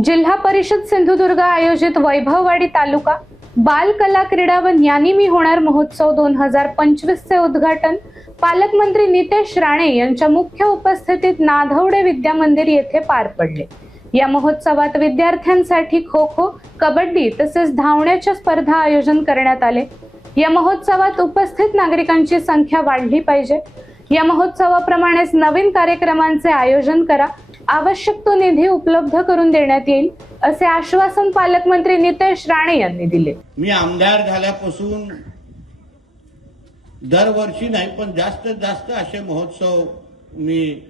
जिल्हा परिषद सिंधुदुर्ग आयोजित वैभववाडी तालुका बाल कला क्रीडा व ज्ञानिमी होणार महोत्सव 2025 चे उद्घाटन पालकमंत्री नितेश राणे यांच्या मुख्य उपस्थितीत नाधवडे विद्या मंदिर येथे पार पडले। या महोत्सवात विद्यार्थ्यांसाठी खो खो, कबड्डी तसेच धावण्याच्या स्पर्धा आयोजन करण्यात आले। या महोत्सवात उपस्थित नागरिकांची संख्या वाढली पाहिजे। या महोत्सवाप्रमाणेच नवीन कार्यक्रमांचे आयोजन करा, आवश्यक तो निधी उपलब्ध करून देण्यात येईल असे आश्वासन पालकमंत्री नितेश राणे यांनी दिले। मी आमदार झाल्यापासून दरवर्षी नाही पण जास्तीत जास्त असे महोत्सव मी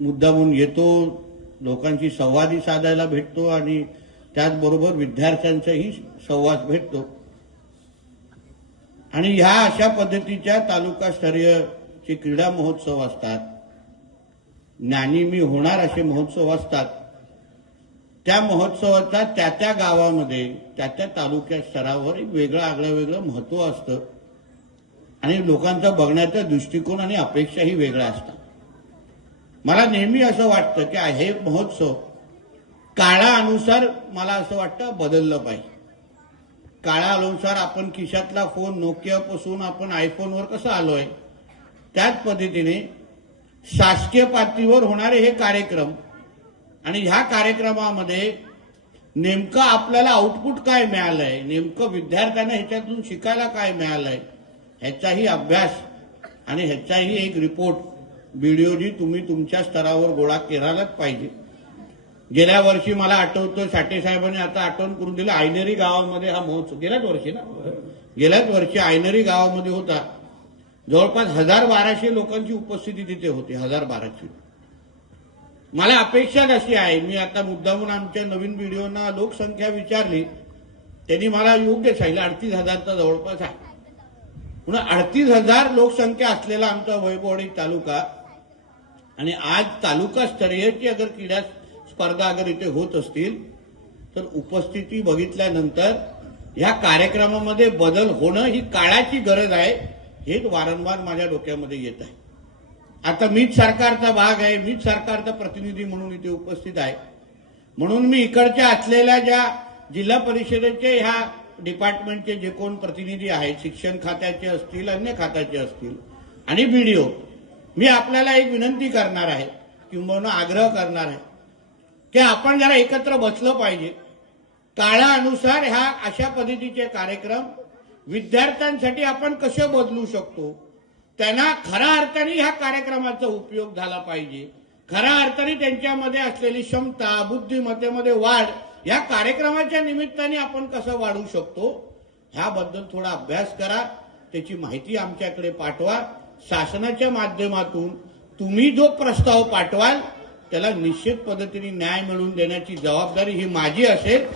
मुद्दामून येतो, लोकांशी संवाद साधायला भेटतो आणि त्याचबरोबर विद्यार्थ्यांचाही संवाद भेटतो। आणि ह्या अशा पद्धतीच्या तालुकास्तरीयचे क्रीडा महोत्सव असतात, ज्ञानिमी होणार असे महोत्सव असतात। त्या महोत्सवाचा त्या गावामध्ये त्या तालुक्या स्तरावर एक वेगळं महत्व असतं आणि लोकांचा बघण्याचा दृष्टिकोन आणि अपेक्षाही वेगळ्या असतात। मला नेहमी असं वाटतं की हे महोत्सव काळानुसार मला असं वाटतं बदललं पाहिजे। काळानुसार आपण खिशातला फोन नोकियापासून आपण आयफोनवर कसं आलोय, त्याच पद्धतीने शासकीय पातळीवर होणारे हे कार्यक्रम आणि ह्या कार्यक्रमामध्ये नेमकं आपल्याला आउटपुट काय मिळालंय, नेमकं विद्यार्थ्यांना ह्याच्यातून शिकायला काय मिळालंय, ह्याचाही अभ्यास आणि ह्याचाही एक रिपोर्ट व्हिडिओजी तुम्ही तुमच्या स्तरावर गोळा केलाच पाहिजे। गेल्या वर्षी मला आठवतं साठे साहेबांनी आता आठवण करून दिलं, आयनरी गावामध्ये हा महोत्सव गेल्याच वर्षी आयनरी गावामध्ये होता। जवळपास 1200 लोकांची उपस्थिती तिथे होती, 1200। मला अपेक्षा अशी आहे, मी आता मुद्दामून आमच्या नवीन व्हिडिओना लोकसंख्या विचारली, त्यांनी मला योग्य सांगितलं 38,000चा जवळपास आहे। पुन्हा 38,000 लोकसंख्या असलेला आमचा वैभववाडी तालुका आणि आज तालुकास्तरीयची अगर क्रीडा स्पर्धा अगर इथे होत असतील तर उपस्थिती बघितल्यानंतर ह्या कार्यक्रमामध्ये बदल होणं ही काळाची गरज आहे, हेच वारंवार माझ्या डोक्यामध्ये येत आहे। आता मीच सरकारचा भाग आहे, मीच सरकारचा प्रतिनिधी म्हणून इथे उपस्थित आहे, म्हणून मी इकडच्या असलेल्या ज्या जिल्हा परिषदेचे ह्या डिपार्टमेंटचे जे कोण प्रतिनिधी आहेत, शिक्षण खात्याचे असतील, अन्य खात्याचे असतील आणि बीडीओ, मी आपल्याला एक विनंती करणार आहे किंवा आग्रह करणार आहे की आपण जरा एकत्र बसलं पाहिजे। काळानुसार ह्या अशा पद्धतीचे कार्यक्रम विद्यार्थ्यांसाठी आपण कसे बदलू शकतो, त्यांना खऱ्या अर्थाने ह्या कार्यक्रमाचा उपयोग झाला पाहिजे। खऱ्या अर्थाने त्यांच्यामध्ये असलेली क्षमता, बुद्धिमत्तेमध्ये वाढ या कार्यक्रमाच्या निमित्ताने आपण कसं वाढवू शकतो, ह्याबद्दल थोडा अभ्यास करा, त्याची माहिती आमच्याकडे पाठवा। शासनाच्या माध्यमातून तुम्ही जो प्रस्ताव पाठवाल त्याला निश्चित पद्धतीने न्याय मिळवून देण्याची जबाबदारी ही माझी असेल।